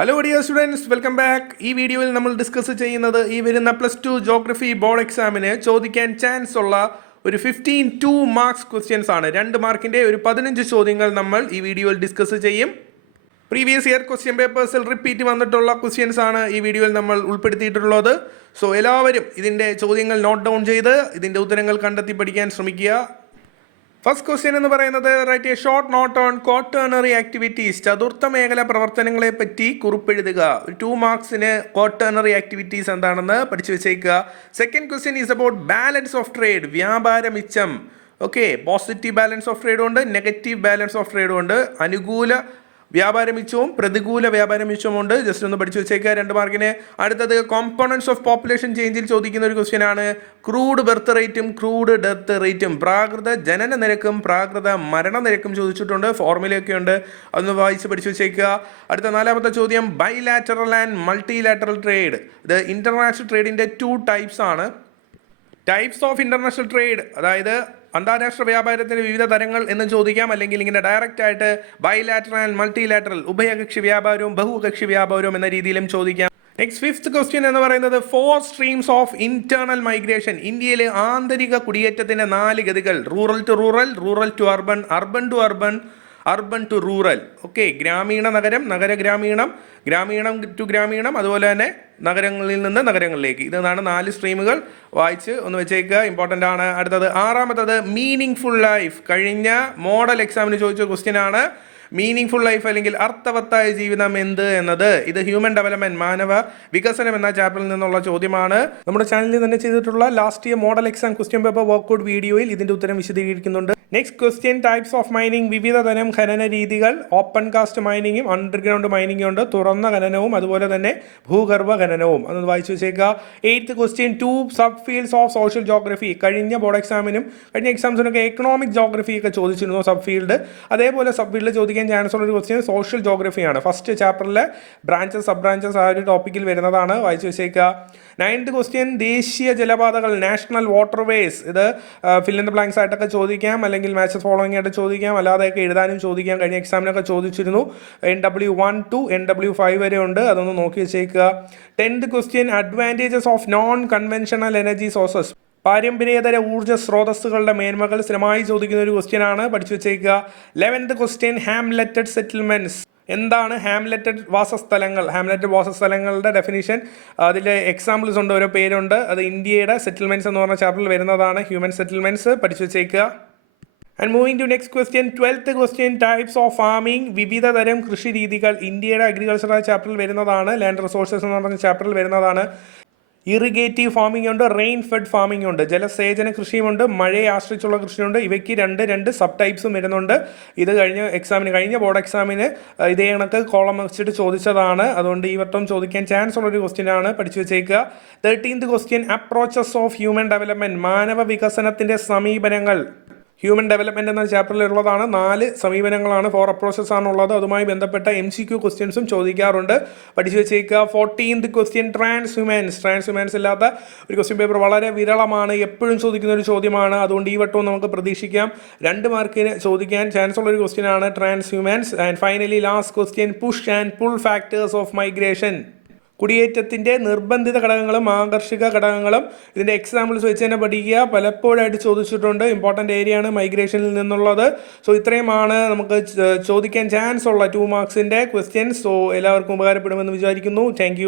Hello dear students, welcome back. ഈ വീഡിയോയിൽ നമ്മൾ ഡിസ്കസ് ചെയ്യുന്നത് ഈ വരുന്ന +2 ജോഗ്രഫി ബോർഡ് എക്സാമിന് ചോദിക്കാൻ ചാൻസ് ഉള്ള ഒരു 15 മാർക്സ് ക്വസ്റ്റ്യൻസ് ആണ്. 2 മാർക്കിൻ്റെ ഒരു 15 ചോദ്യങ്ങൾ നമ്മൾ ഈ വീഡിയോയിൽ ഡിസ്കസ് ചെയ്യും. പ്രീവിയസ് ഇയർ ക്വസ്റ്റ്യൻ പേപ്പേഴ്സിൽ റിപ്പീറ്റ് വന്നിട്ടുള്ള ക്വസ്റ്റ്യൻസ് ആണ് ഈ വീഡിയോയിൽ നമ്മൾ ഉൾപ്പെടുത്തിയിട്ടുള്ളത്. സോ എല്ലാവരും ഇതിൻ്റെ ചോദ്യങ്ങൾ നോട്ട് ഡൗൺ ചെയ്ത് ഇതിൻ്റെ ഉത്തരങ്ങൾ കണ്ടെത്തി പഠിക്കാൻ ശ്രമിക്കുക. ഫസ്റ്റ് ക്വസ്റ്റ്യൻ എന്ന് പറയുന്നത് write a short note on quaternary activities. ചതുർത്ഥ മേഖല പ്രവർത്തനങ്ങളെ പറ്റി കുറിപ്പെഴുതുക. 2 മാർക്സിന് ക്വാട്ടേണറി ആക്ടിവിറ്റീസ് എന്താണെന്ന് പഠിച്ചു വെച്ചേക്കുക. Second question is about balance of trade, വ്യാപാര മിച്ചം. ഓക്കെ, പോസിറ്റീവ് ബാലൻസ് ഓഫ് ട്രേഡും ഉണ്ട്, നെഗറ്റീവ് ബാലൻസ് ഓഫ് ട്രേഡും ഉണ്ട്. അനുകൂല വ്യാപാര മിച്ചവും പ്രതികൂല വ്യാപാര മിച്ചവും ഉണ്ട്. ജസ്റ്റ് ഒന്ന് പഠിച്ചു വെച്ചേക്കുക 2 മാർക്കിന്. അടുത്തത് കോമ്പണൻസ് ഓഫ് പോപ്പുലേഷൻ ചേഞ്ചിൽ ചോദിക്കുന്ന ഒരു ക്വസ്റ്റ്യൻ ആണ്. ക്രൂഡ് ബർത്ത് റേറ്റും ക്രൂഡ് ഡെത്ത് റേറ്റും, പ്രാകൃത ജനന നിരക്കും പ്രാകൃത മരണ നിരക്കും ചോദിച്ചിട്ടുണ്ട്. ഫോർമുലയൊക്കെ ഉണ്ട്, അതൊന്ന് വായിച്ച് പഠിച്ചു വെച്ചേക്കുക. അടുത്ത 4ാമത്തെ ചോദ്യം ബൈലാറ്ററൽ ആൻഡ് മൾട്ടിലാറ്ററൽ ട്രേഡ്. ഇത് ഇൻ്റർനാഷണൽ ട്രേഡിൻ്റെ 2 ടൈപ്സ് ആണ്. ടൈപ്സ് ഓഫ് ഇൻ്റർനാഷണൽ ട്രേഡ്, അതായത് അന്താരാഷ്ട്ര വ്യാപാരത്തിൻ്റെ വിവിധ തരങ്ങൾ എന്ന് ചോദിക്കാം, അല്ലെങ്കിൽ ഇങ്ങനെ ഡയറക്റ്റ് ആയിട്ട് ബൈലാറ്ററൽ ആൻഡ് മൾട്ടിലാറ്ററൽ, ഉഭയകക്ഷി വ്യാപാരവും ബഹുകക്ഷി വ്യാപാരവും എന്ന രീതിയിലും ചോദിക്കാം. നെക്സ്റ്റ് 5th ക്വസ്റ്റ്യൻ എന്ന് പറയുന്നത് 4 സ്ട്രീംസ് ഓഫ് ഇന്റേണൽ മൈഗ്രേഷൻ. ഇന്ത്യയിലെ ആന്തരിക കുടിയേറ്റത്തിൻ്റെ 4 ഗതികൾ. Rural to rural, rural to urban, urban to urban, urban to rural. Okay, ഗ്രാമീണ നഗരം, നഗര ഗ്രാമീണം, ഗ്രാമീണം ടു ഗ്രാമീണം, അതുപോലെ തന്നെ നഗരങ്ങളിൽ നിന്ന് നഗരങ്ങളിലേക്ക്. ഇതാണ് 4 സ്ട്രീമുകൾ. വായിച്ച് ഒന്ന് വെച്ചേക്കുക, ഇമ്പോർട്ടൻ്റ് ആണ്. അടുത്തത് 6ാമത്തത് മീനിങ് ഫുൾ ലൈഫ്. കഴിഞ്ഞ മോഡൽ എക്സാമിന് ചോദിച്ച ക്വസ്റ്റ്യൻ ആണ്. മീനിങ് ഫുൾ ലൈഫ് അല്ലെങ്കിൽ അർത്ഥവത്തായ ജീവിതം എന്ത് എന്നത്. ഇത് ഹ്യൂമൻ ഡെവലപ്മെന്റ്, മാനവ വികസനം എന്ന ചാപ്റ്ററിൽ നിന്നുള്ള ചോദ്യമാണ്. നമ്മുടെ ചാനലിൽ തന്നെ ചെയ്തിട്ടുള്ള last year model exam question paper workout വീഡിയോയിൽ ഇതിൻ്റെ ഉത്തരം വിശദീകരിക്കുന്നുണ്ട്. Next question types of mining, വിവിധ തരം ഖനന രീതികൾ. ഓപ്പൺ കാസ്റ്റ് മൈനിങ്ങും അണ്ടർഗ്രൗണ്ട് മൈനിങ്ങും ഉണ്ട്. തുറന്ന ഖനനവും അതുപോലെ തന്നെ ഭൂഗർഭ ഖനനവും. അതൊന്ന് വായിച്ചു വെച്ചേക്കുക. 8th question 2 sub fields of social geography. കഴിഞ്ഞ ബോർഡ് എക്സാമിനും കഴിഞ്ഞ എക്സാംസിനൊക്കെ എക്കണോമിക് ജോഗ്രഫി ഒക്കെ ചോദിച്ചിരുന്നു സബ് ഫീൽഡ്. അതേപോലെ സബ് ഫീൽഡ് ചോദിക്കാൻ ചാൻസ് ഉള്ള ഒരു ക്വസ്റ്റ്യൻ സോഷ്യൽ ജോഗ്രഫിയാണ്. ഫസ്റ്റ് ചാപ്റ്ററിലെ ബ്രാഞ്ചസ് സബ് ബ്രാഞ്ചസ് ആ ഒരു ടോപ്പിക്കിൽ വരുന്നതാണ്. വായിച്ചു വെച്ചേക്കുക. 9th ക്വസ്റ്റ്യൻ ദേശീയ ജലപാതകൾ, നാഷണൽ വാട്ടർവേസ്. ഇത് ഫിൽ ഇൻ ദ ബ്ലാങ്ക്സ് ആയിട്ടൊക്കെ ചോദിക്കാം, അല്ലെങ്കിൽ മാച്ചസ് ഫോളോയിങ് ആയിട്ട് ചോദിക്കാം, അല്ലാതെയൊക്കെ എഴുതാനും ചോദിക്കാം. കഴിഞ്ഞ എക്സാമിനൊക്കെ ചോദിച്ചിരുന്നു. NW1 to NW5 വരെ ഉണ്ട്, അതൊന്ന് നോക്കി വെച്ചേക്കുക. 10th question advantages of non conventional energy sources. പാരമ്പര്യേതര ഊർജ്ജ സ്രോതസ്സുകളുടെ മേന്മകൾ സ്ഥിരമായി ചോദിക്കുന്ന ഒരു ക്വസ്റ്റ്യൻ ആണ്, പഠിച്ചു വെച്ചേക്കുക. 11th question ഹാംലെറ്റഡ് settlements. എന്താണ് ഹാംലെറ്റഡ് വാസസ്ഥലങ്ങൾ? ഹാംലെറ്റഡ് വാസസ്ഥലങ്ങളുടെ ഡെഫിനിഷൻ, അതിലെ എക്സാമ്പിൾസ് ഉണ്ട്, ഓരോ പേരുണ്ട്. അത് ഇന്ത്യയുടെ സെറ്റിൽമെന്റ്സ് എന്ന് പറഞ്ഞ ചാപ്റ്ററിൽ വരുന്നതാണ്. ഹ്യൂമൻ സെറ്റിൽമെന്റ്സ് പഠിച്ചു വെച്ചേക്കുക. And moving to next question 12th question types of farming, വിവിധ തരം കൃഷി രീതികൾ. ഇന്ത്യയുടെ അഗ്രികൾച്ചറൽ ചാപ്റ്ററിൽ വരുന്നതാണ്. ലാൻഡ് റിസോഴ്സസ് എന്ന് പറഞ്ഞ ചാപ്റ്ററിൽ വരുന്നതാണ്. ഇറിഗേറ്റീവ് ഫാമിംഗ് ഉണ്ട്, റെയിൻ ഫെഡ് ഫാമിംഗ് ഉണ്ട്, ജലസേചന കൃഷിയുമുണ്ട്, മഴയെ ആശ്രയിച്ചുള്ള കൃഷിയുണ്ട്. ഇവയ്ക്ക് രണ്ട് സബ് ടൈപ്സും വരുന്നുണ്ട്. ഇത് കഴിഞ്ഞ ബോർഡ് എക്സാമിന് ഇതേ കണക്ക് കോളം വെച്ചിട്ട് ചോദിച്ചതാണ്. അതുകൊണ്ട് ഈ വട്ടം ചോദിക്കാൻ ചാൻസ് ഉള്ളൊരു ക്വസ്റ്റ്യൻ ആണ്, പഠിച്ചു വെച്ചേക്കുക. 13th question approaches of human development, മാനവ വികസനത്തിന്റെ സമീപനങ്ങൾ. ഹ്യൂമൻ ഡെവലപ്മെന്റ് എന്ന ചാപ്റ്ററിലുള്ളതാണ്. 4 സമീപനങ്ങളാണ്, 4 അപ്രോച്ചസ് ആണുള്ളത്. അതുമായി ബന്ധപ്പെട്ട MCQ ക്വസ്റ്റ്യൻസും ചോദിക്കാറുണ്ട്, പഠിച്ചു വെച്ചേക്കുക. 14th ക്വസ്റ്റ്യൻ ട്രാൻസ് ഹ്യൂമൻസ് ഇല്ലാത്ത ഒരു ക്വസ്റ്റ്യൻ പേപ്പർ വളരെ വിരളമാണ്, എപ്പോഴും ചോദിക്കുന്ന ഒരു ചോദ്യമാണ്. അതുകൊണ്ട് ഈ വട്ടവും നമുക്ക് പ്രതീക്ഷിക്കാം 2 മാർക്കിന് ചോദിക്കാൻ ചാൻസ് ഉള്ള ഒരു ക്വസ്റ്റ്യൻ ആണ് transhumance. And finally last question push and pull factors of migration. കുടിയേറ്റത്തിൻ്റെ നിർബന്ധിത ഘടകങ്ങളും ആകർഷിക ഘടകങ്ങളും. ഇതിൻ്റെ എക്സാമ്പിൾസ് വെച്ച് തന്നെ പഠിക്കുക, പലപ്പോഴായിട്ട് ചോദിച്ചിട്ടുണ്ട്. ഇമ്പോർട്ടൻ്റ് ഏരിയ ആണ് മൈഗ്രേഷനിൽ നിന്നുള്ളത്. സോ ഇത്രയുമാണ് നമുക്ക് ചോദിക്കാൻ ചാൻസ് ഉള്ള 2 മാർക്സിൻ്റെ ക്വസ്റ്റ്യൻസ്. സോ എല്ലാവർക്കും ഉപകാരപ്പെടുമെന്ന് വിചാരിക്കുന്നു. താങ്ക്